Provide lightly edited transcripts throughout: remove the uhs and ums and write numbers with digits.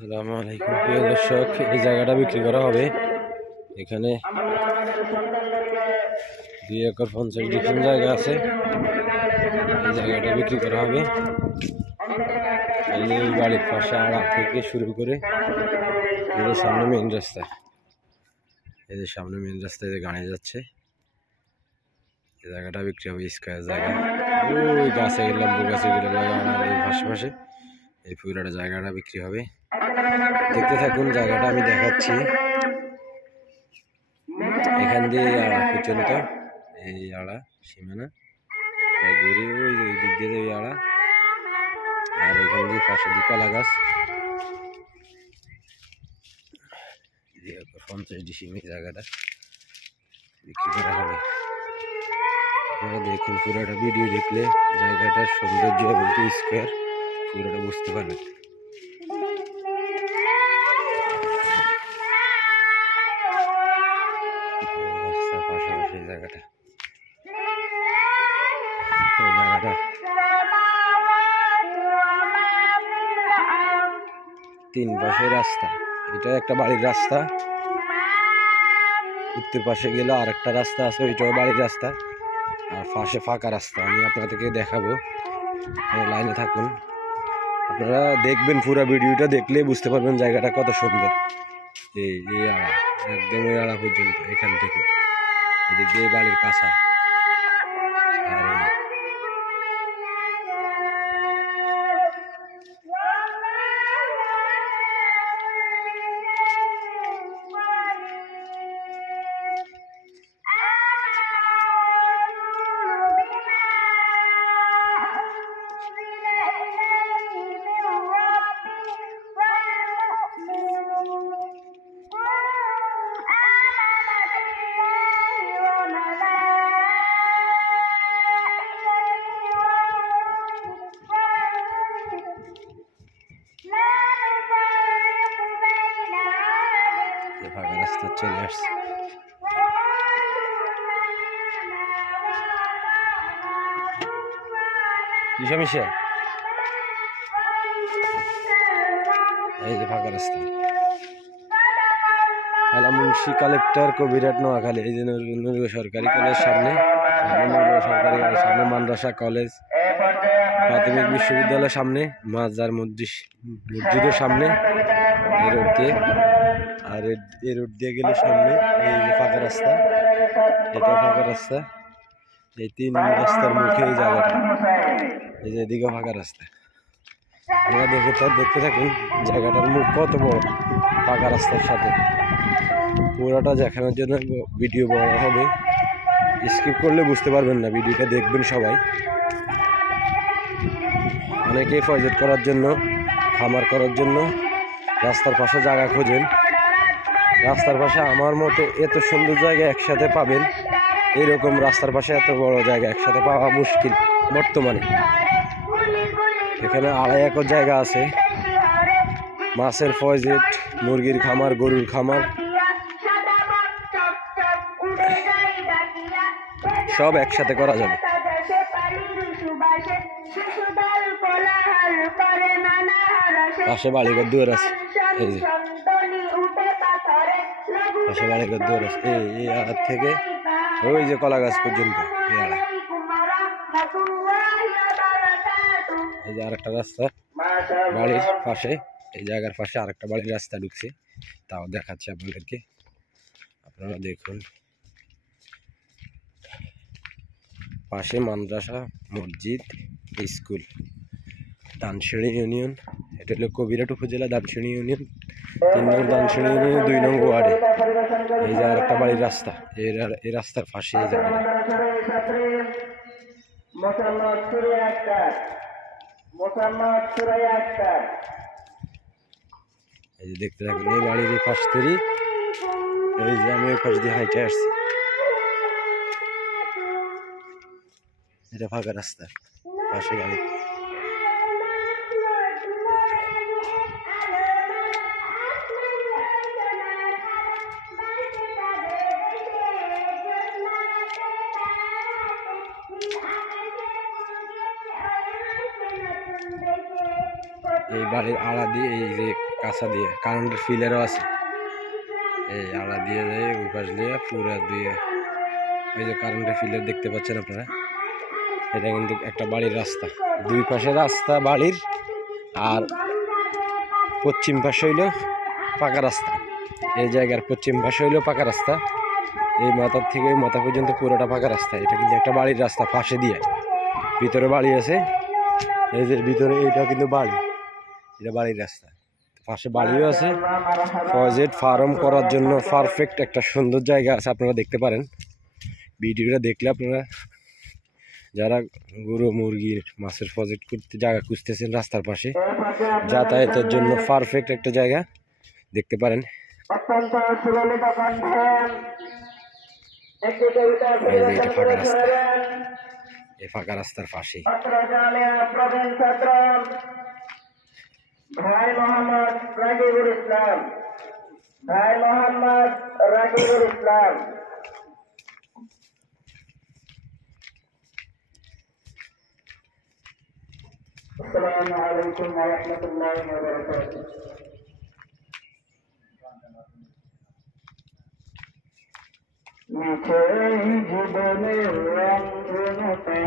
আসসালামু আলাইকুম প্রিয় দর্শক, এই জায়গাটা বিক্রি করা হবে। এখানে 2 একর 50 ডিসিম জায়গা আছে। এই জায়গাটা বিক্রি করা হবে। এই বাড়ির পাশে আড়া থেকে শুরু করে এই যে সামনে মেইন রাস্তা, এই যে সামনে মেইন রাস্তায় যে গাড়ি যাচ্ছে, এই জায়গাটা বিক্রি হবে। স্কয়ার জায়গা, ওই গাছে লেম্বু গাছে লাগা এই পাশে এই পুরোটা জায়গাটা বিক্রি হবে। দেখতে থাকুন, জায়গাটা আমি দেখাচ্ছি। এখান দিয়ে আড়া পর্যন্ত, এই আড়া সীমানা ঘুরে ওই দিক দিয়ে ওই আড়া, আর এখান দিয়ে পাশে দিয়ে কলা গাছ। 50 ডিসিম এই জায়গাটা বিক্রি করা হবে। আপনারা দেখুন, পুরোটা ভিডিও দেখলে জায়গাটার সৌন্দর্য এবং স্কয়ার পুরোটা বুঝতে পারবেন। পাশাপাশি জায়গাটা 3 পাশে রাস্তা। এটা একটা বাড়ির রাস্তা, উত্তর পাশে গেলে আর একটা রাস্তা আছে, ওইটাও বাড়ির রাস্তা, আর পাশে ফাঁকা রাস্তা। আমি আপনাদেরকে দেখাবো, লাইনে থাকুন। আপনারা দেখবেন, পুরো ভিডিওটা দেখলে বুঝতে পারবেন জায়গাটা কত সুন্দর। এই আড়া একদম ওই আড়া পর্যন্ত, এখান থেকে এদিক দিয়ে বাড়ির কাছা। আর ফাঁকা রাস্তা চলে আসছে। এই যে ফাঁকা রাস্তা, মুন্সি কালেক্টর কবিরাট নোয়াখালী। এই যে নুরুল সরকারি কলেজ সামনে, সরকারি সামনে মাদ্রাসা কলেজ, প্রাথমিক বিশ্ববিদ্যালয়ের সামনে, মাজার মসজিদের সামনে এই রোড দিয়ে। আর এই রোড দিয়ে গেলে সামনে এই যে ফাঁকা রাস্তা, এটা ফাঁকা রাস্তা। এই 3 রাস্তার মুখে এই জায়গাটা, এই যে এদিকে ফাঁকা রাস্তা। আপনারা দেখতে থাকুন জায়গাটার মুখ কত বড়, ফাঁকা রাস্তার সাথে। পুরোটা দেখানোর জন্য ভিডিও বড় হবে, স্কিপ করলে বুঝতে পারবেন না। ভিডিওটা দেখবেন সবাই। অনেকেই প্রজেক্ট করার জন্য, খামার করার জন্য রাস্তার পাশে জায়গা খোঁজেন। রাস্তার পাশে আমার মতে এত সুন্দর জায়গা একসাথে পাবেন, এরকম রাস্তার পাশে এত বড় জায়গা একসাথে পাওয়া মুশকিল বর্তমানে। এখানে 2.5 একর জায়গা আছে, মাছের প্রজেক্ট, মুরগির খামার, গরুর খামার, সব একসাথে করা যাবে। পাশে বাড়িঘর দুয়ার আছে, এই যে পাশে বাড়িঘর দুয়ার আছে। এই আড়ার থেকে ওই যে কলা গাছ পর্যন্ত এই আড়া। এই যে আরেকটা রাস্তা বাড়ির পাশে, এই জায়গার পাশে আরেকটা বাড়ির রাস্তা ঢুকছে, তাও দেখাচ্ছি আপনাদেরকে। আপনারা দেখুন, পাশে মাদ্রাসা, মসজিদ, স্কুল। দানসিঁড়ি ইউনিয়ন, এটা হলো কবিরাট উপজেলা, দানসিঁড়ি ইউনিয়ন 3 নং দানসিঁড়ি ইউনিয়ন 2 নং ওয়ার্ডে। এই যে আরেকটা বাড়ির রাস্তা, এই রাস্তার পাশে এই জায়গাটা। এই যে দেখতে থাকুন, এই বাড়ির এই পাশ থেকে, এই যে আমি ওই পাশ দিয়ে হাইটে আসছি। এটা ফাঁকা রাস্তা, পাশে গাড়ি। এই বাড়ির আড়া দিয়ে এই যে কাঁচা দিয়ে কারেন্টের ফিলারও আছে। এই আড়া দিয়ে যায় ওই পাশ দিয়ে পুরা দিয়ে এই যে কারেন্টের ফিলার দেখতে পাচ্ছেন আপনারা। এটা কিন্তু একটা বাড়ির রাস্তা, দুই পাশে রাস্তা বাড়ির, আর পশ্চিম পাশে হইল পাকা রাস্তা। এই জায়গার পশ্চিম পাশে হইল পাকা রাস্তা, এই মাথার থেকে ওই মাথা পর্যন্ত পুরোটা পাকা রাস্তা। এটা কিন্তু একটা বাড়ির রাস্তা, পাশে দিয়ে ভিতরে বাড়ি আছে। এই যে ভিতরে এইটা কিন্তু বাড়ি, এটা বাড়ির রাস্তা, পাশে বাড়িও আছে। ফয়েজেড ফার্ম করার জন্য পারফেক্ট একটা সুন্দর জায়গা আছে, আপনারা দেখতে পারেন। ভিডিওটা দেখলে আপনারা যারা গরু মুরগি মাছের ফয়েজেড করতে জায়গা খুঁজতেছেন রাস্তার পাশে যাতায়াতের জন্য পারফেক্ট একটা জায়গা দেখতে পারেন। এই যে এটা ফাঁকা রাস্তা, এই ফাঁকা রাস্তার পাশেই ভাই মোহাম্মদ রাকিবুল ইসলাম, ভাই মোহাম্মদ রাকিবুল ইসলাম। আসসালামু আলাইকুম ওয়া রাহমাতুল্লাহি ওয়া বারাকাতুহু। মিছে জীবনের রঙিনতা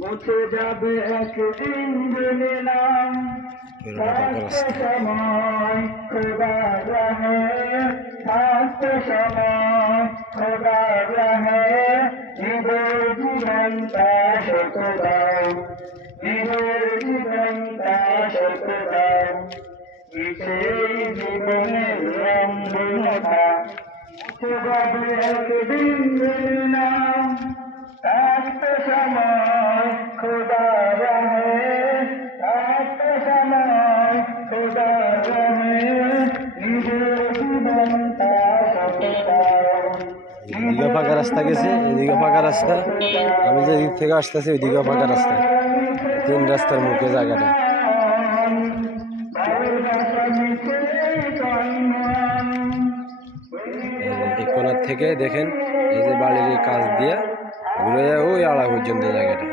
মুছে যাবে একদিন জেনে নাম। সময় খোদা রহে, থাকতে সময় খোদা রহে, নিজের জীবনটা শত দাও, নিজের জীবনটা শত দাও। মিছে জীবনের রঙিনতা মুছে যাবে একদিন জেনে নাম। থাকতে সময় খোদা রহে, থাকতে সময় খোদা রহে, নিজের জীবনটা শত দাও। এদিকে ফাঁকা রাস্তা গেছে, এদিকে ফাঁকা রাস্তা, আমি যে দিক থেকে আসতেছি ওইদিকে ফাঁকা রাস্তা, তিন রাস্তার মুখে জায়গাটা। এই কোনার থেকে দেখেন এই যে বাড়ির এই কাজ দিয়ে ঘুরে যায় ওই আড়া পর্যন্ত জায়গাটা।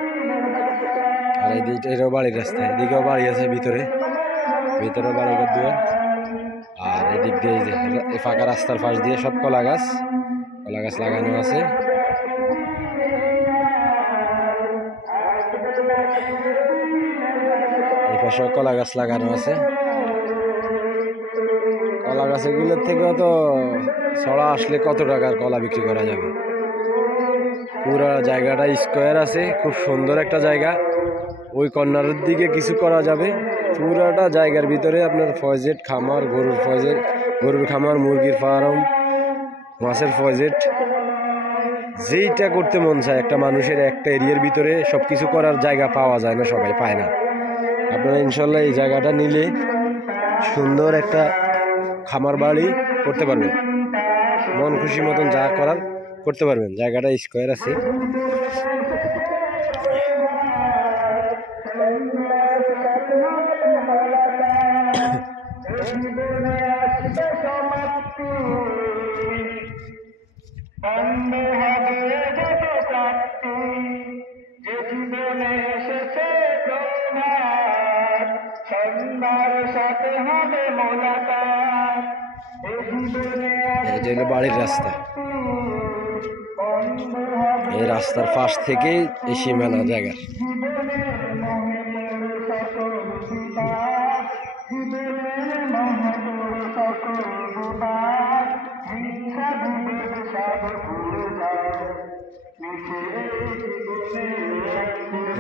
আর এই দিকটা এটাও বাড়ির রাস্তা, এদিকেও বাড়ি আছে ভিতরে, ভিতরে বাড়ি ঘর দুয়ার। আর এদিক দিয়ে এই যে এই ফাঁকা রাস্তার পাশ দিয়ে সব কলা গাছ লাগানো আছে। এই পাশে কলা গাছ লাগানো আছে। কলা গাছগুলোর থেকেও তো ছড়া আসলে কত টাকার কলা বিক্রি করা যাবে। পুরো জায়গাটা স্কোয়ার আছে, খুব সুন্দর একটা জায়গা। ওই কর্নারের দিকে কিছু করা যাবে। পুরোটা জায়গার ভিতরে আপনার ফয়েজেড খামার, গরুর খামার, মুরগির ফার্ম, মাছের ফয়েজেড, যেইটা করতে মন চায় একটা মানুষের একটা এরিয়ার ভিতরে সব কিছু করার জায়গা পাওয়া যায় না, সবাই পায় না। আপনারা ইনশাল্লাহ এই জায়গাটা নিলে সুন্দর একটা খামার বাড়ি করতে পারবেন, মন খুশি মতন যা করার করতে পারবেন। জায়গাটা স্কোয়ার আছে। এই যে হলো বাড়ির রাস্তা, এই রাস্তার পাশ থেকেই এই সীমানা জায়গা।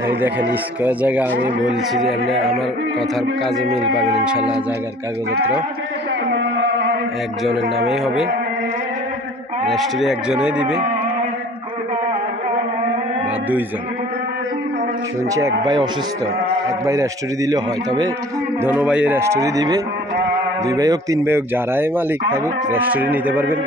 এই দেখেন স্কোয়ার জায়গা, আমি বলছি যে আপনি আমার কথার কাজে মিল পাবেন ইনশাল্লাহ। জায়গার কাগজপত্র একজনের নামেই হবে, রেজিস্ট্রি একজনেই দিবে বা দুইজন। শুনছি এক ভাই অসুস্থ, এক ভাই রেজিস্ট্রি দিলে হয়, তবে ধনু ভাইয়ের রেজিস্ট্রি দিবে। দুই ভাই হোক তিন ভাই হোক, যারাই মালিক থাকুক রেজিস্ট্রি নিতে পারবেন।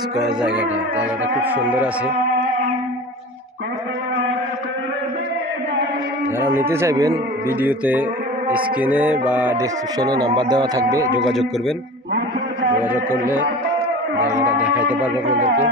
স্কোয়ার জায়গাটা খুব সুন্দর আছে। যারা নিতে চাইবেন ভিডিওতে স্ক্রিনে বা ডেসক্রিপশনে নাম্বার দেওয়া থাকবে, যোগাযোগ করবেন। যোগাযোগ করলে জায়গাটা দেখাইতে পারবো আপনাদেরকে।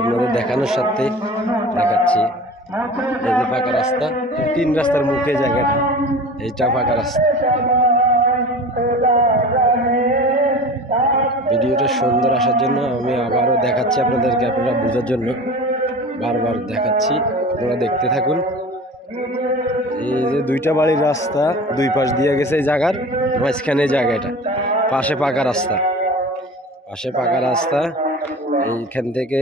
আপনাদের দেখানোর সাথে দেখাচ্ছি, এই যে ফাঁকা রাস্তা, 3 রাস্তার মুখে জায়গাটা, এইটা ফাঁকা রাস্তা। ভিডিওটা সুন্দর আসার জন্য আমি আবারও দেখাচ্ছি আপনাদেরকে, আপনারা বোঝার জন্য বারবার দেখাচ্ছি, আপনারা দেখতে থাকুন। এই যে 2টা বাড়ির রাস্তা 2 পাশ দিয়ে গেছে এই জায়গার মাঝখানে জায়গাটা, পাশে পাকা রাস্তা, পাশে পাকা রাস্তা। এইখান থেকে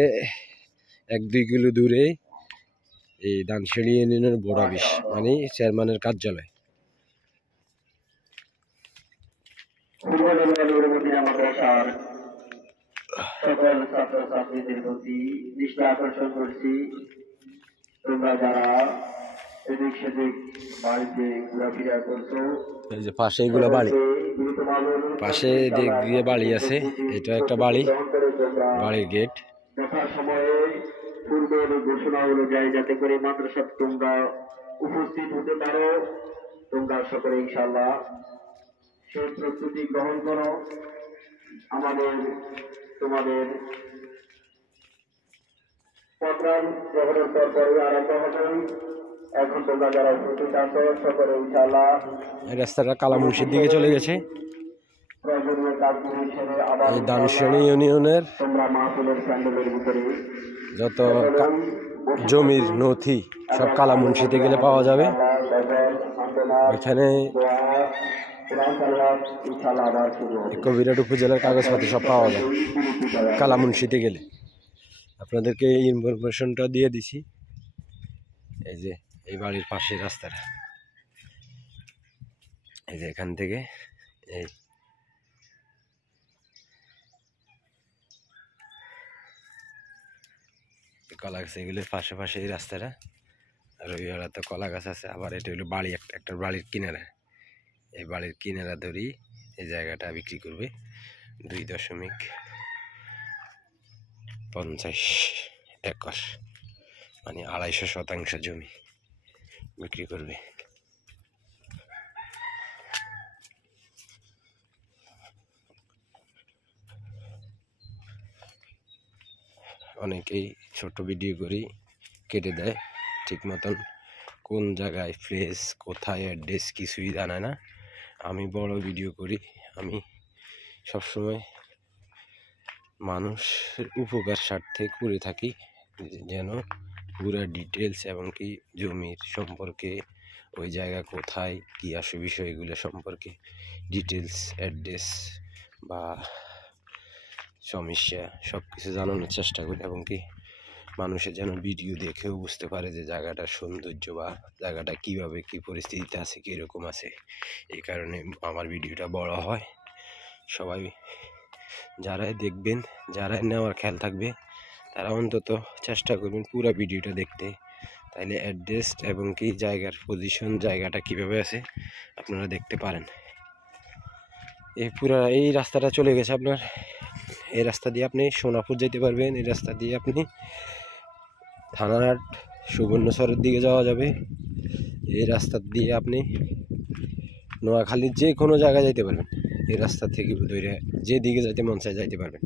1-2 কিলো দূরে এই দানশিড়ি ইউনিয়নের বোর্ড অফিস, মানে চেয়ারম্যানের কার্যালয়। সকল ছাত্রছাত্রীদের প্রতি দৃষ্টি আকর্ষণ করছি, তোমরা যারা এদিক সেদিক বাড়িতে ঘোরাফেরা করছো, এই যে পাশে এগুলো বাড়ি, পাশে দিক দিয়ে বাড়ি আছে, এটা একটা বাড়ি, বাড়ির গেট। যথার সময়ে পূর্বের ঘোষণা অনুযায়ী যাতে করে মাদ্রাসা তোমরা উপস্থিত হতে পারো, তোমরা সকলে ইনশাআল্লাহ সেই প্রস্তুতি গ্রহণ করো। আমাদের তোমাদের প্রোগ্রাম গ্রহণের পরে আরম্ভ হবে। এখন তোমরা যারা উপস্থিত আছো সকলে ইনশাআল্লাহ এই রাস্তাটা কালামুন্সির দিকে চলে গেছে। প্রয়োজনীয় কাজগুলি সেরে আবার এই দানশিড়ি ইউনিয়নের তোমরা মাহফিলের প্যান্ডেলের ভিতরে যত জমির নথি সব কালামুন্সিতে গেলে পাওয়া যাবে। এখানে কবিরাট উপজেলার কাগজপাতি সব পাওয়া যায় কালামুন্সিতে গেলে। আপনাদেরকে এই ইনফরমেশনটা দিয়ে দিছি। এই যে এই বাড়ির পাশে রাস্তাটা, এই যে এখান থেকে এই কলা গাছ, এগুলোর পাশে পাশে এই রাস্তাটা। আর ওই তো কলা গাছ আছে। আবার এটা হলো বাড়ি, একটা বাড়ির কিনারা। এই বাড়ির কিনারা ধরি এই জায়গাটা বিক্রি করবে 2.50 একর, মানে 250 শতাংশ জমি বিক্রি করবে। অনেকেই ছোট ভিডিও করি কেটে দেয়, ঠিক মতন কোন জায়গায় প্লেস, কোথায় অ্যাড্রেস কিছুই জানায় না। আমি বড় ভিডিও করি, আমি সবসময় মানুষের উপকার স্বার্থে করে থাকি, যেন পুরো ডিটেলস এবং কি জমির সম্পর্কে, ওই জায়গা কোথায় কী আসে বিষয়গুলো সম্পর্কে ডিটেলস, অ্যাড্রেস বা সমস্যা সব কিছু জানানোর চেষ্টা করি, এবং কি মানুষের যেন ভিডিও দেখেও বুঝতে পারে যে জায়গাটার সৌন্দর্য বা জায়গাটা কীভাবে কী পরিস্থিতিতে আছে, কীরকম আছে। এই কারণে আমার ভিডিওটা বড় হয়। সবাই যারাই দেখবেন, যারাই নেওয়ার খেয়াল থাকবে, তারা অন্তত চেষ্টা করবেন পুরো ভিডিওটা দেখতে, তাইলে অ্যাড্রেস এবং কি জায়গার পজিশন, জায়গাটা কিভাবে আছে আপনারা দেখতে পারেন। এই রাস্তাটা চলে গেছে আপনার, এই রাস্তা দিয়ে আপনি সোনাপুর যেতে পারবেন, এই রাস্তা দিয়ে আপনি থানারহাট সুবর্ণচরের দিকে যাওয়া যাবে, এই রাস্তা দিয়ে আপনি নোয়াখালীর যে কোনো জায়গায় যাইতে পারবেন। এই রাস্তা থেকে ধরে যে দিকে যাইতে মন চায় যাইতে পারবেন।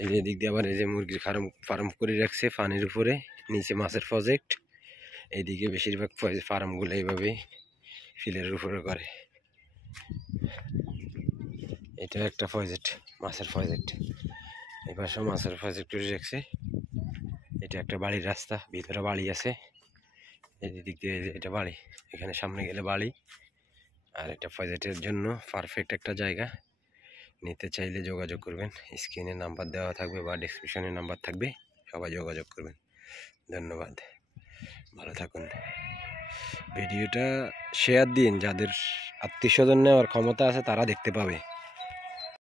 এই যে দিক দিয়ে আবার এই যে মুরগির ফার্ম করে রাখছে পানির উপরে, নিচে মাছের প্রজেক্ট। এইদিকে বেশিরভাগ ফার্মগুলো এইভাবে ফিলের উপরে করে। এটা একটা প্রজেক্ট, মাছের প্রজেক্ট। এই পাশে মাছের প্রজেক্ট করে রাখছে। এটা একটা বাড়ির রাস্তা, ভিতরে বাড়ি আছে। এই দিক দিয়ে এটা বাড়ি, এখানে সামনে গেলে বাড়ি। আর এটা প্রজেক্টের জন্য পারফেক্ট একটা জায়গা। নিতে চাইলে যোগাযোগ করবেন, স্ক্রিনে নাম্বার দেওয়া থাকবে বা ডিসক্রিপশনে নাম্বার থাকবে, সবাই যোগাযোগ করবেন। ধন্যবাদ, ভালো থাকুন। ভিডিওটা শেয়ার দিন, যাদের আত্মীয় স্বজন নেওয়ার ক্ষমতা আছে তারা দেখতে পাবে।